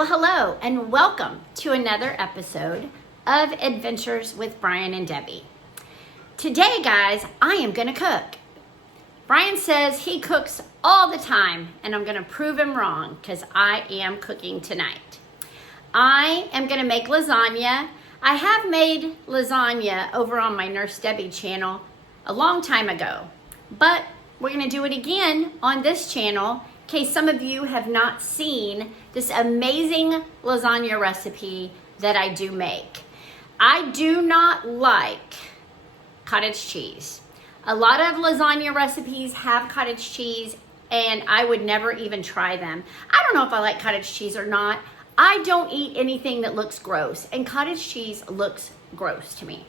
Well, hello and welcome to another episode of Adventures with Brian and Debbie. Today, guys, I am going to cook. Brian says he cooks all the time, and I'm going to prove him wrong because I am cooking tonight. I am going to make lasagna. I have made lasagna over on my Nurse Debbie channel a long time ago, but we're going to do it again on this channel in case some of you have not seen this amazing lasagna recipe that I do make. I do not like cottage cheese. A lot of lasagna recipes have cottage cheese, and I would never even try them. I don't know if I like cottage cheese or not. I don't eat anything that looks gross, and cottage cheese looks gross to me.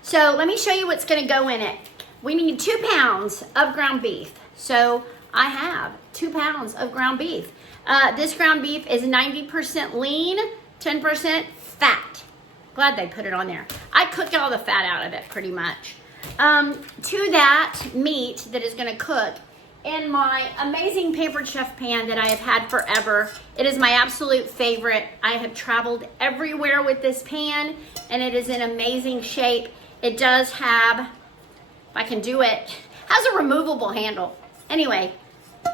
So let me show you what's gonna go in it. We need 2 pounds of ground beef. So I have 2 pounds of ground beef. This ground beef is 90% lean, 10% fat. Glad they put it on there. I cook all the fat out of it pretty much. To that meat that is gonna cook in my amazing Pampered Chef pan that I have had forever. It is my absolute favorite. I have traveled everywhere with this pan, and it is in amazing shape. It does have, if I can do it, has a removable handle. Anyway,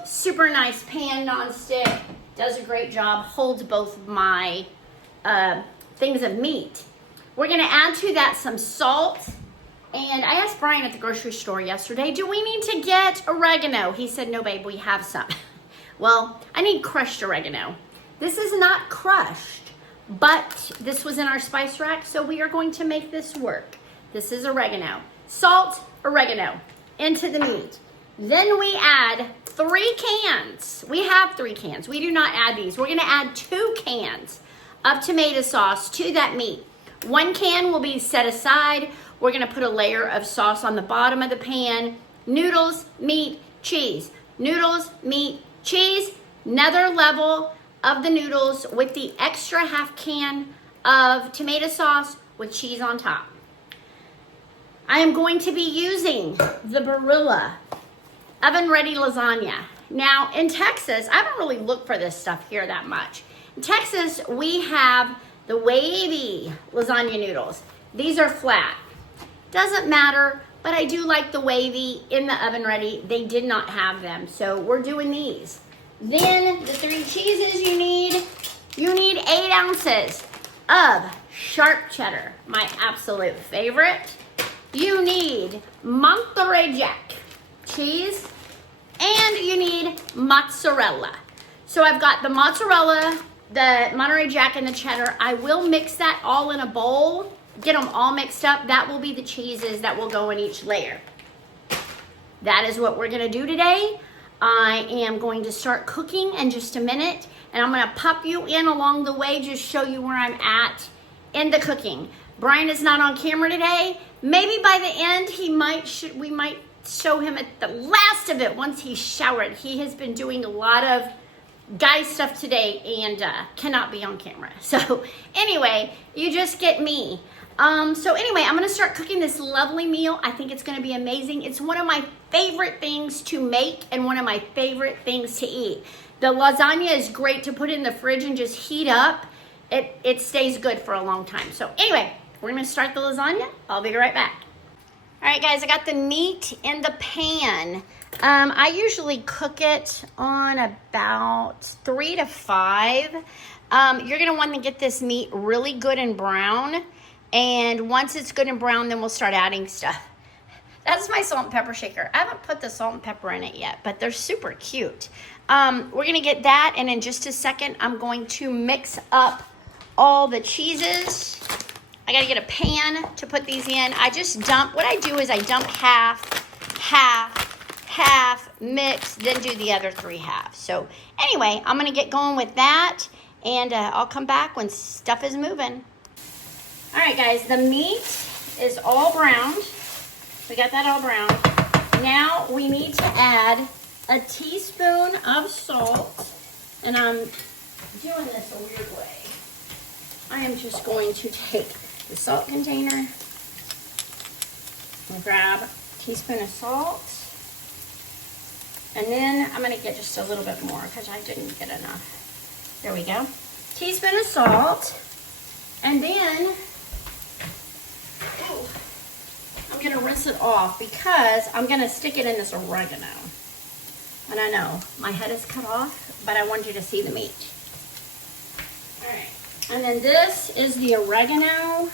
super nice pan, non-stick, does a great job, holds both of my things of meat. We're gonna add to that some salt. And I asked Brian at the grocery store yesterday, do we need to get oregano? He said, no, babe, we have some. Well, I need crushed oregano. This is not crushed, but this was in our spice rack, so we are going to make this work. This is oregano. Salt, oregano, into the meat. Then we add 3 cans. We have 3 cans. We do not add these. We're gonna add 2 cans of tomato sauce to that meat. 1 can will be set aside. We're gonna put a layer of sauce on the bottom of the pan. Noodles, meat, cheese. Noodles, meat, cheese. Another level of the noodles with the extra half can of tomato sauce with cheese on top. I am going to be using the Barilla oven ready lasagna. Now in Texas, I don't really look for this stuff here that much. In Texas, we have the wavy lasagna noodles. These are flat. Doesn't matter, but I do like the wavy in the oven ready. They did not have them, so we're doing these. Then the 3 cheeses you need 8 ounces of sharp cheddar, my absolute favorite. You need Monterey Jack cheese, and you need mozzarella. So I've got the mozzarella, the Monterey Jack, and the cheddar. I will mix that all in a bowl, get them all mixed up. That will be the cheeses that will go in each layer. That is what we're gonna do today. I am going to start cooking in just a minute, and I'm gonna pop you in along the way, just show you where I'm at in the cooking. Brian is not on camera today. Maybe by the end, we might show him at the last of it once he's showered. He has been doing a lot of guy stuff today and cannot be on camera. So anyway, you just get me. So anyway, I'm gonna start cooking this lovely meal. I think it's gonna be amazing. It's one of my favorite things to make and one of my favorite things to eat. The lasagna is great to put in the fridge and just heat up. It stays good for a long time. So anyway, we're gonna start the lasagna. I'll be right back. All right, guys, I got the meat in the pan. I usually cook it on about 3 to 5. You're gonna want to get this meat really good and brown. And once it's good and brown, then we'll start adding stuff. That's my salt and pepper shaker. I haven't put the salt and pepper in it yet, but they're super cute. We're gonna get that, and in just a second, I'm going to mix up all the cheeses. I gotta get a pan to put these in. What I do is I dump half, mix, then do the other 3 halves. So anyway, I'm gonna get going with that, and I'll come back when stuff is moving. All right, guys, the meat is all browned. We got that all browned. Now we need to add a teaspoon of salt, and I'm doing this a weird way. I am just going to take the salt container and grab a teaspoon of salt, and then I'm going to get just a little bit more because I didn't get enough. There we go. teaspoon of salt. And then, ooh, I'm gonna rinse it off because I'm gonna stick it in this oregano. And I know, my head is cut off, but I want you to see the meat. All right, and then this is the oregano.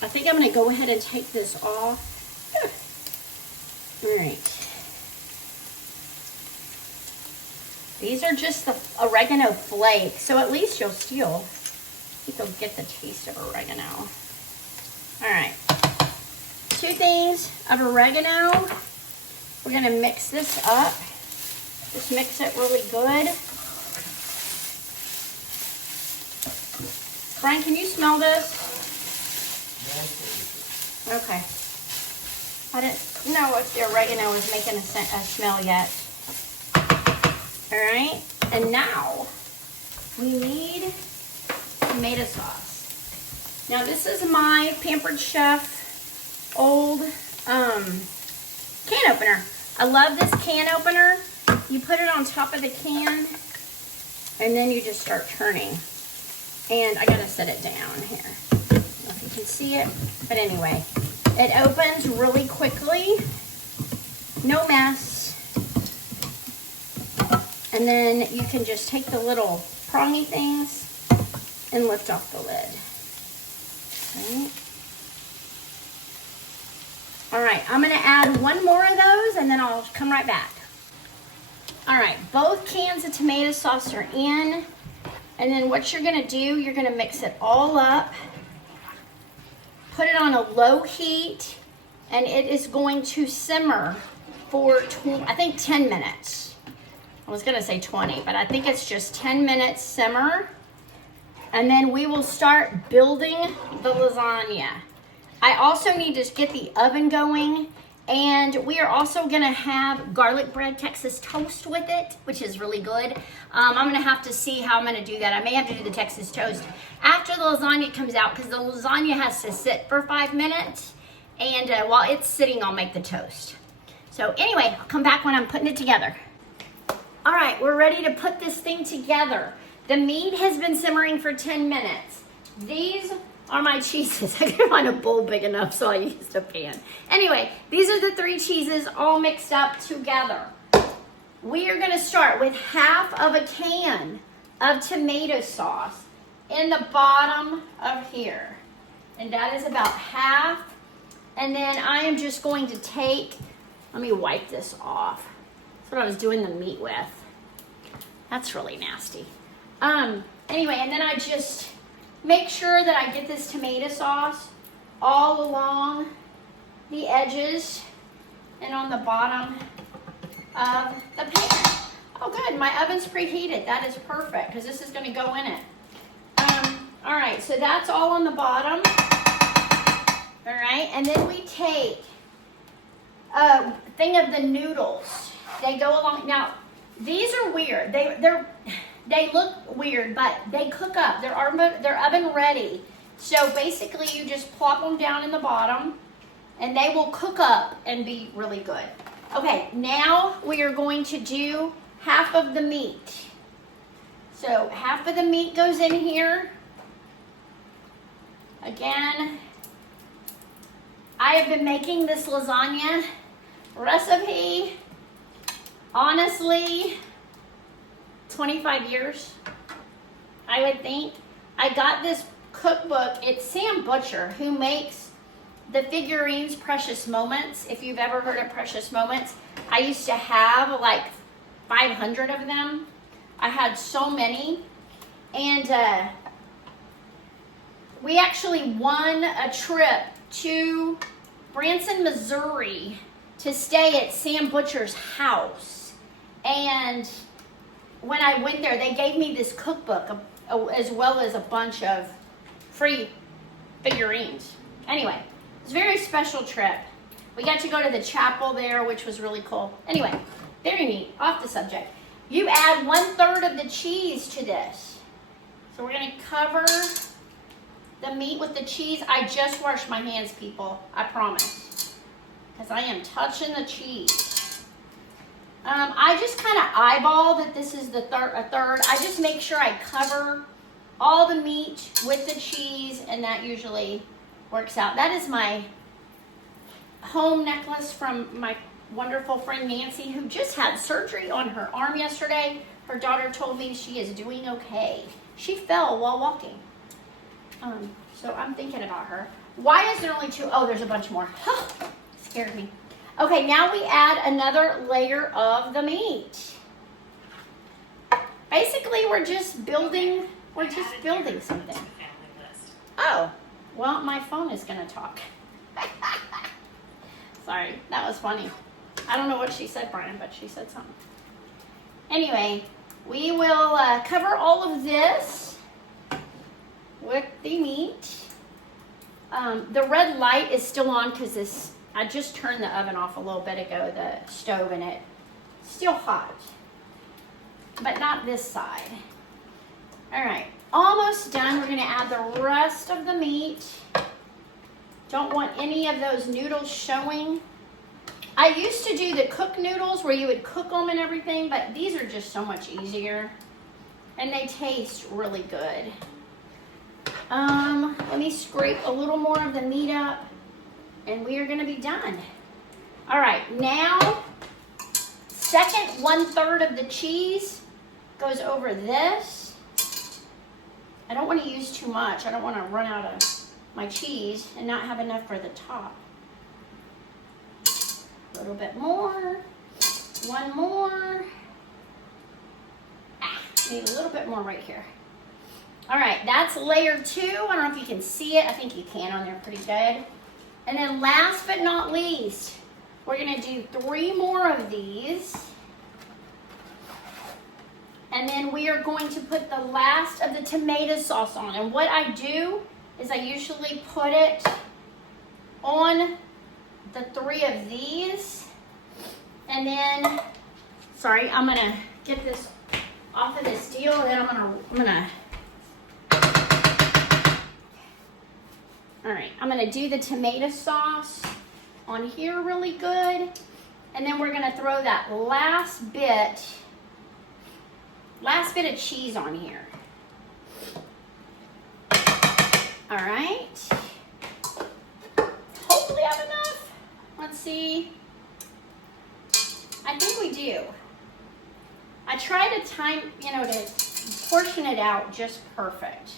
I think I'm gonna go ahead and take this off. All right. These are just the oregano flakes, so at least you'll get the taste of oregano. All right, 2 things of oregano. We're gonna mix this up. Just mix it really good. Brian, can you smell this? Okay. I didn't know if the oregano was making a smell yet. All right, and now we need tomato sauce. Now this is my Pampered Chef old can opener. I love this can opener. You put it on top of the can and then you just start turning. And I gotta set it down here. I don't know if you can see it, but anyway, it opens really quickly, no mess. And then you can just take the little prongy things and lift off the lid. Okay. All right, I'm gonna add 1 more of those and then I'll come right back. All right, both cans of tomato sauce are in. And then what you're gonna do, you're gonna mix it all up, put it on a low heat, and it is going to simmer for, I think 10 minutes. I was gonna say 20, but I think it's just 10 minutes simmer. And then we will start building the lasagna. I also need to get the oven going, and we are also gonna have garlic bread Texas toast with it, which is really good. I'm gonna have to see how I'm gonna do that. I may have to do the Texas toast after the lasagna comes out because the lasagna has to sit for 5 minutes. And while it's sitting, I'll make the toast. So anyway, I'll come back when I'm putting it together. All right, we're ready to put this thing together. The meat has been simmering for 10 minutes. These are my cheeses. I couldn't find a bowl big enough, so I used a pan. Anyway, these are the 3 cheeses all mixed up together. We are gonna start with half of a can of tomato sauce in the bottom of here. And that is about half. And then I am just going to take, let me wipe this off. That's what I was doing the meat with. That's really nasty. Anyway, and then I just make sure that I get this tomato sauce all along the edges and on the bottom of the pan. Oh good, my oven's preheated. That is perfect because this is gonna go in it. All right, so that's all on the bottom. All right, and then we take a thing of the noodles. They go along, now these are weird. They look weird, but they cook up. They're oven ready. So basically you just plop them down in the bottom and they will cook up and be really good. Okay, now we are going to do half of the meat. So half of the meat goes in here. Again, I have been making this lasagna recipe, honestly, 25 years, I would think. I got this cookbook. It's Sam Butcher who makes the figurines Precious Moments. If you've ever heard of Precious Moments, I used to have like 500 of them. I had so many. And we actually won a trip to Branson, Missouri to stay at Sam Butcher's house. And when I went there, they gave me this cookbook as well as a bunch of free figurines. Anyway, it's a very special trip. We got to go to the chapel there, which was really cool. Anyway, very neat. Off the subject. You add 1/3 of the cheese to this. So we're going to cover the meat with the cheese. I just washed my hands, people. I promise. Because I am touching the cheese. I just kind of eyeball that this is a third. I just make sure I cover all the meat with the cheese, and that usually works out. That is my home necklace from my wonderful friend Nancy, who just had surgery on her arm yesterday. Her daughter told me she is doing okay. She fell while walking. So I'm thinking about her. Why is there only 2? Oh, there's a bunch more. Scared me. Okay, now we add another layer of the meat. Basically, we're just building something. Oh, well, my phone is gonna talk. Sorry, that was funny. I don't know what she said, Brian, but she said something. Anyway, we will cover all of this with the meat. The red light is still on because I just turned the oven off a little bit ago, the stove, and it's still hot, but not this side. All right, almost done. We're gonna add the rest of the meat. Don't want any of those noodles showing. I used to do the cooked noodles where you would cook them and everything, but these are just so much easier, and they taste really good. Let me scrape a little more of the meat up, and we are gonna be done. All right, now, second 1/3 of the cheese goes over this. I don't wanna use too much. I don't wanna run out of my cheese and not have enough for the top. A little bit more, one more. Need a little bit more right here. All right, that's layer 2. I don't know if you can see it. I think you can on there pretty good. And then last but not least, we're gonna do 3 more of these. And then we are going to put the last of the tomato sauce on. And what I do is I usually put it on the 3 of these. And then, sorry, I'm gonna get this off of this deal, and then I'm gonna do the tomato sauce on here really good, and then we're gonna throw that last bit of cheese on here. All right. Hopefully I have enough. Let's see. I think we do. I try to to portion it out just perfect.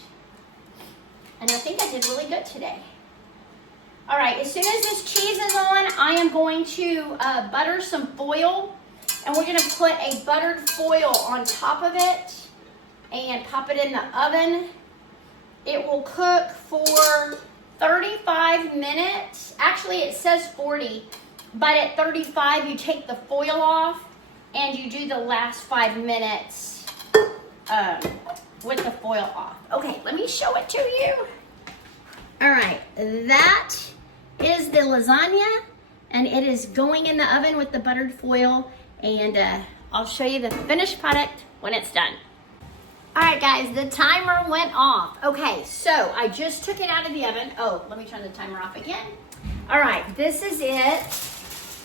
And I think I did really good today. All right, as soon as this cheese is on, I am going to butter some foil, and we're gonna put a buttered foil on top of it and pop it in the oven. It will cook for 35 minutes. Actually, it says 40, but at 35, you take the foil off and you do the last 5 minutes with the foil off. Okay, let me show it to you. All right, that is the lasagna, and it is going in the oven with the buttered foil, and I'll show you the finished product when it's done. All right, guys, the timer went off. Okay, so I just took it out of the oven. Oh, let me turn the timer off again. All right, this is it.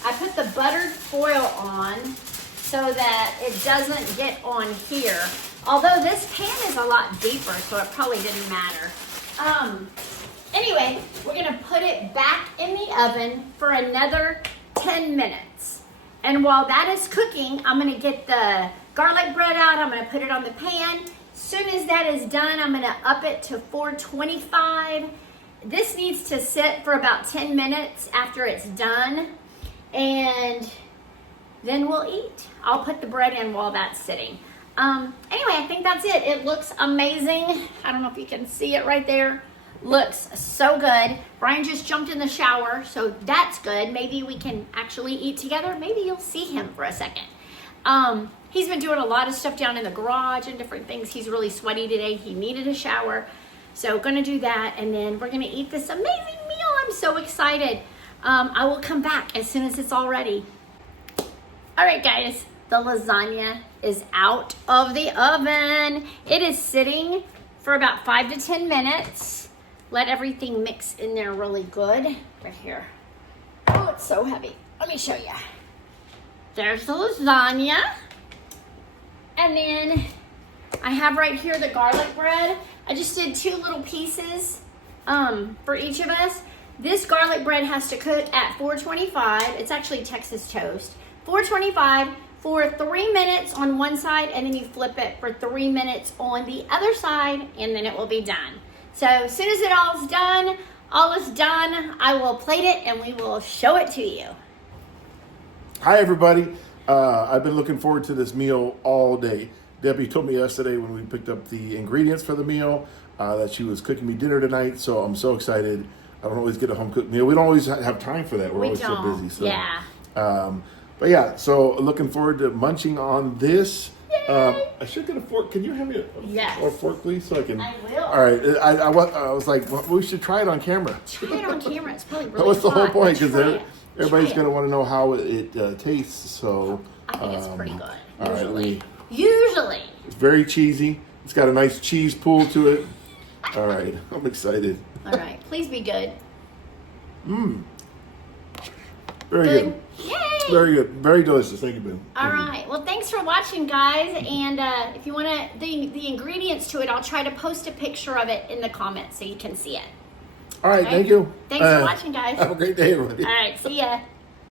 I put the buttered foil on so that it doesn't get on here. Although this pan is a lot deeper, so it probably didn't matter. Anyway, we're gonna put it back in the oven for another 10 minutes. And while that is cooking, I'm gonna get the garlic bread out. I'm gonna put it on the pan. As soon as that is done, I'm gonna up it to 425. This needs to sit for about 10 minutes after it's done, and then we'll eat. I'll put the bread in while that's sitting. Anyway, I think that's it. It looks amazing. I don't know if you can see it right there. Looks so good. Brian just jumped in the shower, so that's good. Maybe we can actually eat together. Maybe you'll see him for a second. He's been doing a lot of stuff down in the garage and different things. He's really sweaty today. He needed a shower. So gonna do that, and then we're gonna eat this amazing meal. I'm so excited. I will come back as soon as it's all ready. All right, guys, the lasagna is out of the oven. It is sitting for about 5 to 10 minutes. Let everything mix in there really good. Right here. Oh, it's so heavy. Let me show you. There's the lasagna. And then I have right here the garlic bread. I just did 2 little pieces for each of us. This garlic bread has to cook at 425. It's actually Texas toast. 425 for 3 minutes on one side, and then you flip it for 3 minutes on the other side, and then it will be done. So as soon as all is done, I will plate it and we will show it to you. Hi, everybody. I've been looking forward to this meal all day. Debbie told me yesterday when we picked up the ingredients for the meal that she was cooking me dinner tonight, so I'm so excited. I don't always get a home-cooked meal. We don't always have time for that. We're always so busy. So, yeah. But yeah, so looking forward to munching on this. I should get a fork. Can you hand me a fork, please, so I can? I will. All right. I was like, well, we should try it on camera. Try it on camera. It's probably really That was the whole hot, point, but because everybody's Try going to want to know how it tastes. So I think it's pretty good. All right, Usually. it's very cheesy. It's got a nice cheese pool to it. All right, I'm excited. All right. Please be good. Very good. Yay! Very good. Very delicious. Thank you, Ben. All right. Well, thanks for watching, guys. And if you want the ingredients to it, I'll try to post a picture of it in the comments so you can see it. All right. Okay? Thank you. Thanks for watching, guys. Have a great day, everybody. All right. See ya.